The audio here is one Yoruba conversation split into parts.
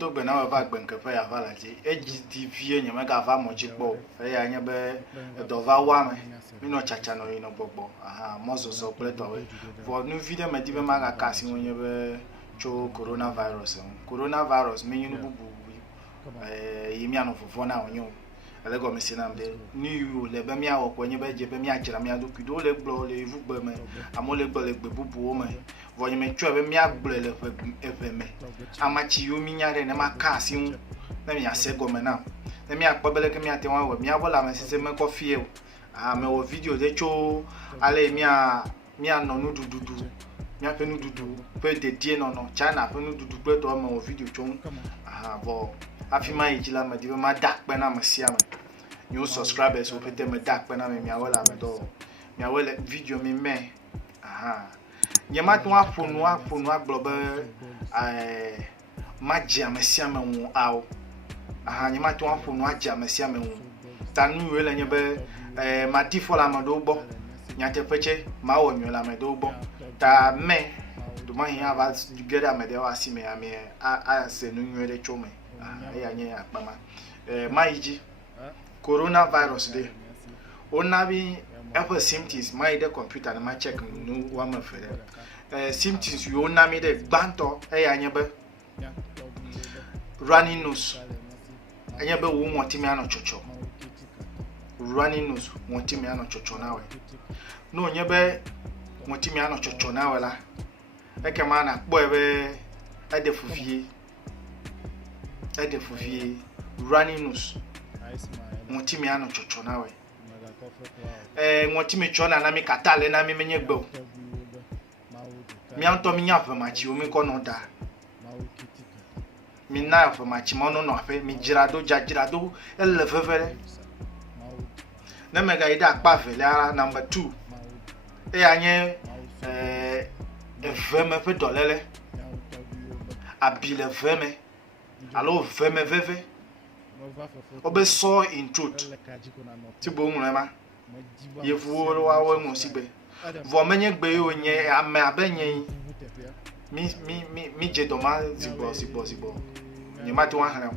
to be na va gben ke fa ya va la ji EGTV nya me ga va mo ji gbo e ya nya be do va wa me mi no chacha no ino gbogbo aha mo so kle to we for new video me di be ma ga ka si won ye be cho coronavirus me yinu bubu yimi ano fofo na onyo ele go me sinam de new le be mi awo ko nye be je be mi agira mi ado kudo le gbo le vu gbe me amole gbo le gbe bubu o me vo nye me twa be mi agbo le efe me amachi yo mi nyare ne ma ka si hu na mi ase go me na mi akpo bele ke mi ate wan we mi abola me sese me ko fie o me wo video de cho ale mi no nu dudu mi ape nu dudu pe de die no China pe nu dudu pe to me wo video cho bo afima ejila me di be ma dak pe na me sia me new subscribers o pete me dak pe na me mi awola me do mi awole video mi me nyema to afonu aglobe magia me sia me won awo nyema to afonu agia me sia me won tanu we le nyebe ma di fola ma do gbo nyate peche ma wo nyu la me do gbo ta me do ma hin ava together me de wa si me ame a se nu nyu de chome ya nye akpama maiji coronavirus de ona bi ever symptoms my the computer na ma check no wa ma fere symptoms yo na mi de gbanto ya nye be running nose anya be wo motimi ano chocho running nose motimi ano chocho na we no nye be motimi ano chocho na we la eke ma na kpo ebe edefufie running nose motimi ano chocho na we motimi chona na mi katale na mi menye gbo mi anto mi nya famachi o mi kono da mi na famachi mo no afa mi jirado jajirado ele fefere na mega ida akpa fele ara number 2 anye veme fe dolele abile veme alo veme veve obe so in truth ti bo mu ma ye fu wa wa mo sibe vo menye gbe yo nye ame abenye mi je do ma sibo nye ma ti wa han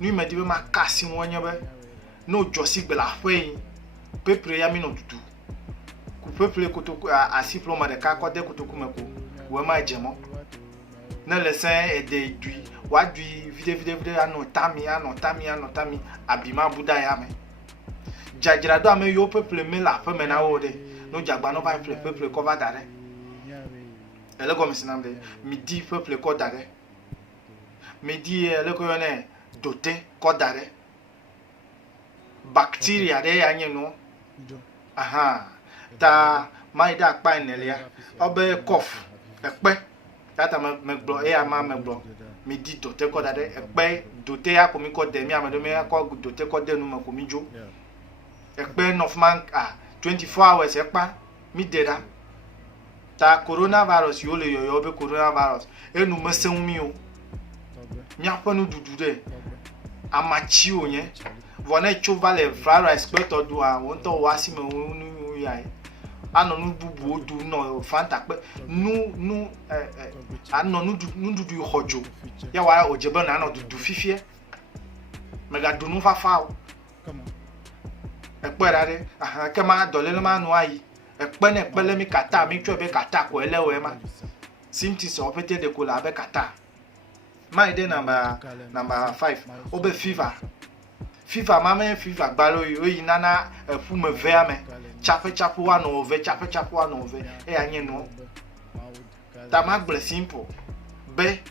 ni me di be ma kasi won nye be no josi gbe la fe pepre ya mi no dudu ku pepre kotoku asiflo ma de ka ko de kotoku meko we ma jemo na le sen e de dui wa dui video ano tami abima buda ya me jajira do ame yo peple me la fe me na wo de no jagba no ba peple cover dare ele go misinam de mi di peple ko dare mi di ele ko yone dote ko dare bacteria de ya nyenu ta maida pa enelia obe cough epe tata me gbo ama me gbo mi di dote ko dare epe dote ya ko mi ko de mi amedo me ko dote ko de nu me ko mi jo epe no man 24 hours epa mi dera ta coronavirus yo le yo be coronavirus enu mesen mi o mi apanu dudu de amachi o yen vona chova le virus peto do won to wa si me nu ya ano nu bubu odu no fanta pe nu ano nu dudu hojo ya wa ojebe na ano dudu fifie mega dunu fafa o ekpe rare ke ma dole le ma nu ayi ekpe ne ekpe le mi kata mi twa be kata ko elewe ma symptoms o pete de ko la be kata ma ide number 5 obe fever ma me fever gbalo yi nana fu me ve ame chafe wa no ve e anye no ta ma gble simple be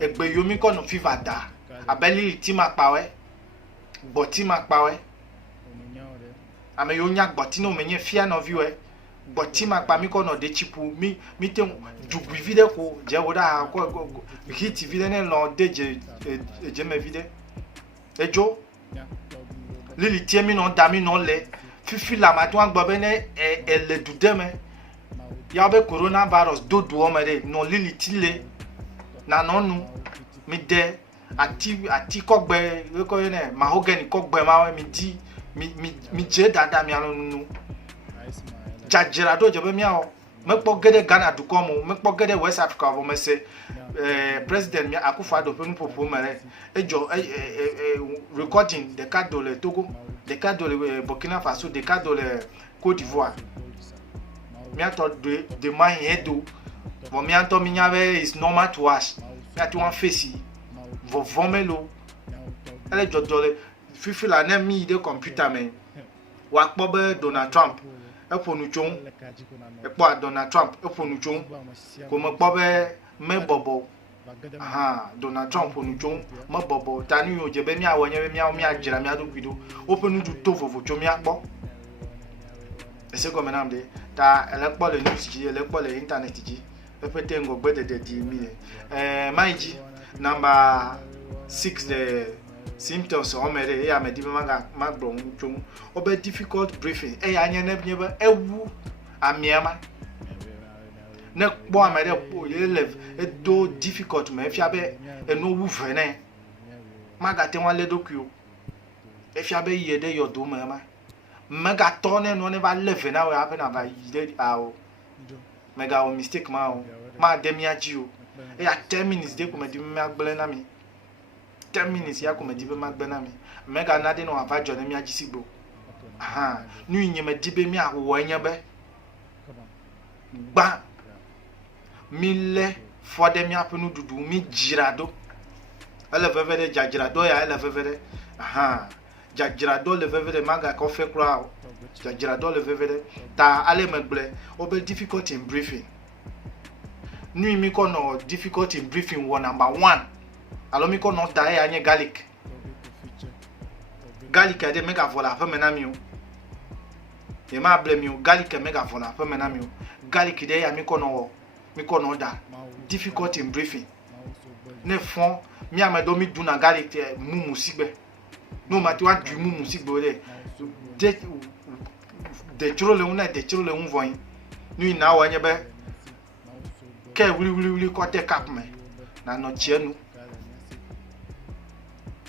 egbe yomi ko no fever da abeli ti ma pawe boti ma pawe ame yo nya gboti no menye fia no viwe gboti ma pa mi ko no de chipu mi te dugbi vide ko je woda ko hit vide ne lo de je me vide ejo lili tie mi no da mi no le fifi la ma to agbo be ne ele dudeme ya be coronavirus dodo o mere no lili tile na nonu mi de ati ko gbe ko ne mahogany ko gbe ma mi di mi je dada mi anu jajira do je be mi awo me po gede Ghana du ko mo me po gede West Africa bo me se president mi Akufo-Addo pe nupopo mere ejo recording de cas dans le Togo, de cas dans le Burkina Faso, de cas dans le Côte d'Ivoire. Mi ato de man edo bon mi ato mi nyawe is normal to us. Mi ato wan face vo vomelo ele jodole fifi la na mi de computer men wa kpo be Donald Trump e ponu chon e kpo Donald Trump e ponu chon ko mo kpo be me bobo Donald Trump ponu chon mo bobo tani yo je be mi awonye mi ajira mi adu gbido o ponu du to vovo cho mi akpo ese ko menamde ta ele kpo le news ji ele kpo le internet ji e pete ngo gbe de di mi maiji number 6 the symptoms o mere ya me di ma gbon chon o be difficult breathing ya anya na bi ba ewu amiama ne kpo amere po ye lev e do difficult me fi abe eno wu vene maga te wan le dokio e fi abe ye de yodo ma mega tone no ne ba leve na we happen na yide awo mega o mistake ma dem ya ji o e ya 10 minutes de ko me di me agbele na mi 10 minutes ya ko me di be ma gbe na mi mega na de no ava jo na mi aji sigbo nu yin me di be mi awo enya be gba mi le for dem ya penu dudu mi jirado ele vevere jajirado ya ele vevere jajirado le vevere maga ko fe kra jajirado le vevere ta ale megle obe difficult in breathing nu mi ko no difficult in breathing one number 1 alo mi ko no ta ya anye garlic ade mega vola fe menami o ye ma blame you garlic mega vola fe menami o garlic de ya mi ko no da difficult in breathing ne fon mi amedo mi duna garlic mumu sigbe no ma ti wa du mumu sigbe le de chiro le un voyin nu na wa nye be ke wuli ko te kap me na no chienu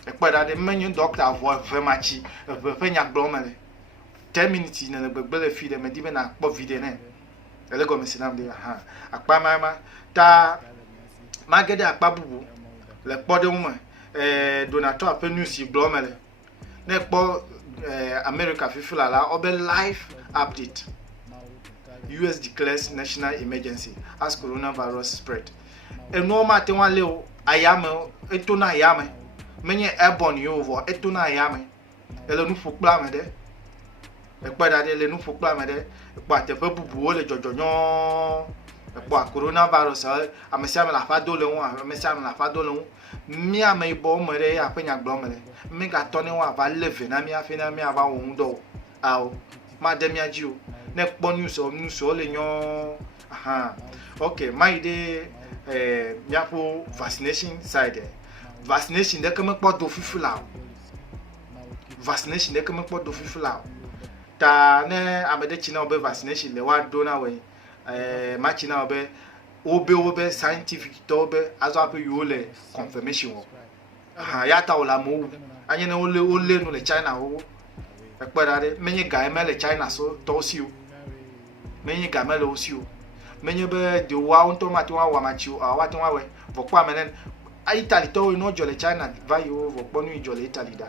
e pada de menyu doctor vo vemachi ve nya glomele 10 minutes na le gbele fi de me di be na po video ne ele go me sinam de akpa mama ta magede akpa bubu le pode mu Donald Trump news glomele ne po America fifila la obe live update US declares national emergency as coronavirus spread eno ma te wan le o ayame eto na ayame menye airborne yo vo eto na ayame ele nu fukpla me de epada de le nu fukpla me de epa te fe bubu o le jojonyo epa coronavirus amesiam la fa do le won amesiam la fa do le won mi ame bo mere ya penya glomere mi ga to ni wa va leve na mi afi na mi ava won do aw ma dem ya ji o ne kpo news o le yan okay my dey mi apo vaccination side vaccination de keme kpo do fifula vaccination de keme kpo do fifula ta ne amede china obe vaccination le wa do na we ma china obe scientific tobe azo ape yole confirmation wo ya ta ola mo anye na ole no le China wo ekperare menye ga emele China so to si o menye ga mele o si o menye be de wa on to mati wa machi o wa tin wa we vo pa menen Italy to no jole China va yo vo po nu jole Italy da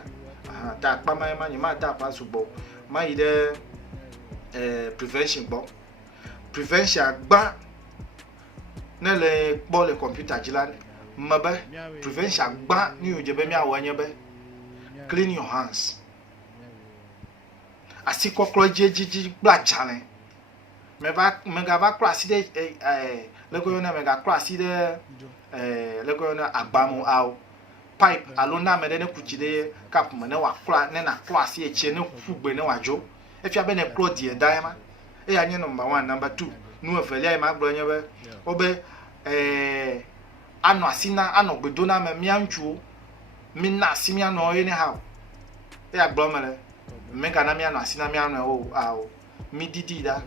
ta pa ma ni ma ta pa subo ma ide prevention gba ne le bo le computer jilan mabe prevention gba ni o je be mi awanye be clean your hands asi kokro jeji gba chane me ga va class de le ko na me ga class de le ko na agbamu aw pipe alona me de ne kuchide cap me ne wa kla ne na class e che ne fugbe ne wajo e fia be ne klo die daima e anye number 1 number 2 nu efeli ai ma gbo anye be obe ano asina ano gbedo na me mianchu mi na asimi ano anyhow e agbo mele me ga na mi ano asina mi ano o mi didi da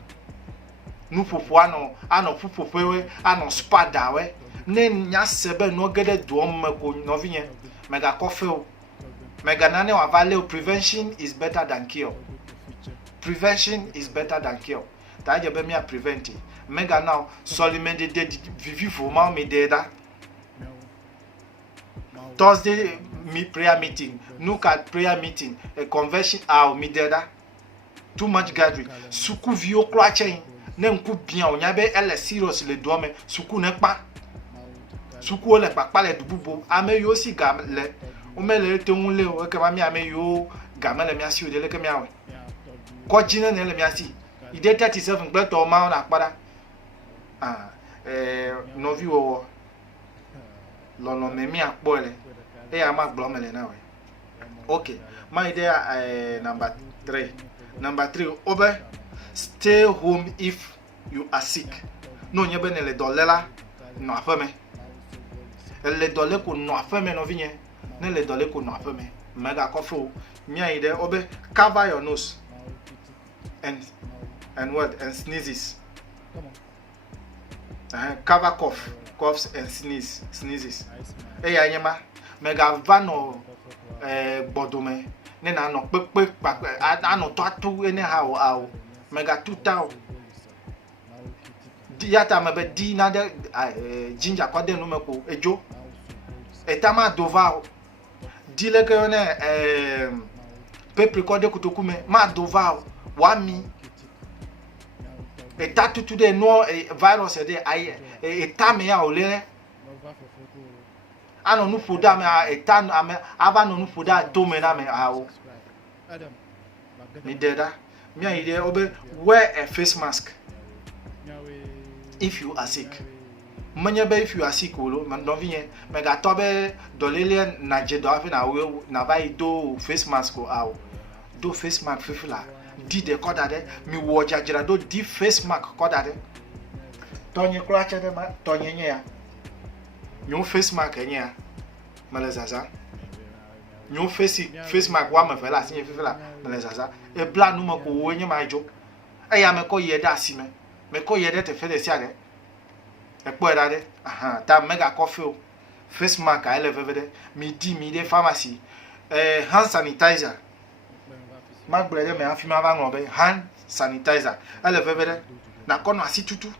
nu popo ano popo we ano spada we ne nya sebe no gede do mmako no vinye me ga kofe o me ga na ne wa vale prevention is better than cure ta je be mi a prevent mega now solimende de vivi fo ma me de da Thursday prayer meeting, look at prayer meeting, a convention mi deda. Too much gathering. Suku vio klachen. Ne nku bien o nyabe elle serious le doame. Suku ne pa. Suku le pa le dububo. Ame yo si gam le. O me le te un le o ke ma mi ame yo gam le mi asi o de le ke mi awe. Ko jina ne le mi asi. Ide 37 gbe to ma na pada. No vi wo lono me mi akpo le. E ama gbo me le na we. Okay. My idea number 3. Number 3, obe stay home if you are sick. No nyebe ne le dolela no afeme. Le dole ko no afeme no vinye. Ne le dole ko no afeme. Mega kofo. Mi ide obe cover your nose and what and sneezes. Cover coughs and sneezes. Ya nyema mega vano bodome. Ne na no pepe ano to atu ene how mega tuta di yata mebe di na de ginger kwa de no meko ejo etama dova di le ke ne pepe kwa de kutokume ma dova wa mi eta tutu de no virus de etame ya ole ano nu foda me etan ame aba no nu foda do me na me awo ni deda mi ide obe wear a face mask if you are sick manya be if you are sick olo man don vien me ga to be dolele na je do afi na we na vai do face mask o awo do face mask fifila di de koda de mi wo jajira do di face mask koda de tonye kura che de ma tonye nya ya nyo face mask enya malazaza nyo face mask wa ma fela sin fela malazaza e bla nu mako wo nya ma jo e ya me ko ye da si me ko ye de te fe de si ade e po era de ta mega coffee face mask a ele vevede mi de pharmacy hand sanitizer mag brede me afi ma ba ngobe hand sanitizer ele vevede na kono asi tutu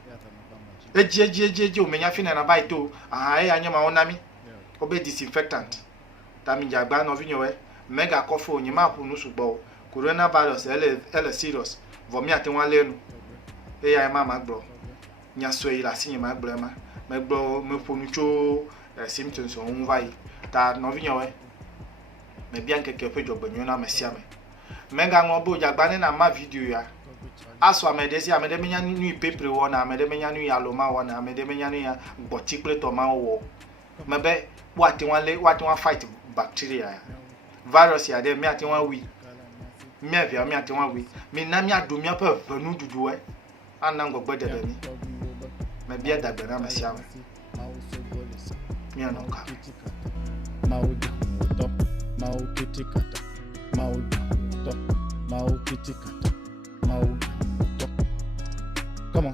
eji o menya fina na baito anya ma onami obe disinfectant tami jagba no vinyo we mega coffee onyima pu nu sugbo coronavirus ele serious vomi atenwa lenu ya ma gbo nya so ila sinye ma gbo ma me gbo me ponu cho symptoms on vai ta no vinyo we me bien keke pe jogbo nyu na mesia me mega ngo bo jagba ne na ma video ya aso amedesi amede menya nu pepre wona amede menya nu ya loma wona amede menya nu ya gboti ple to ma wo mebe wati wan fight bacteria virus ya de mi ati wan wi mi avia mi ati wan wi mi na mi adu mi apa vanu dudu e anan gogbe de ni me bia da gbera ma sia mi anoka mauda to mau kitikata mauda to mau kitikata mauda to come on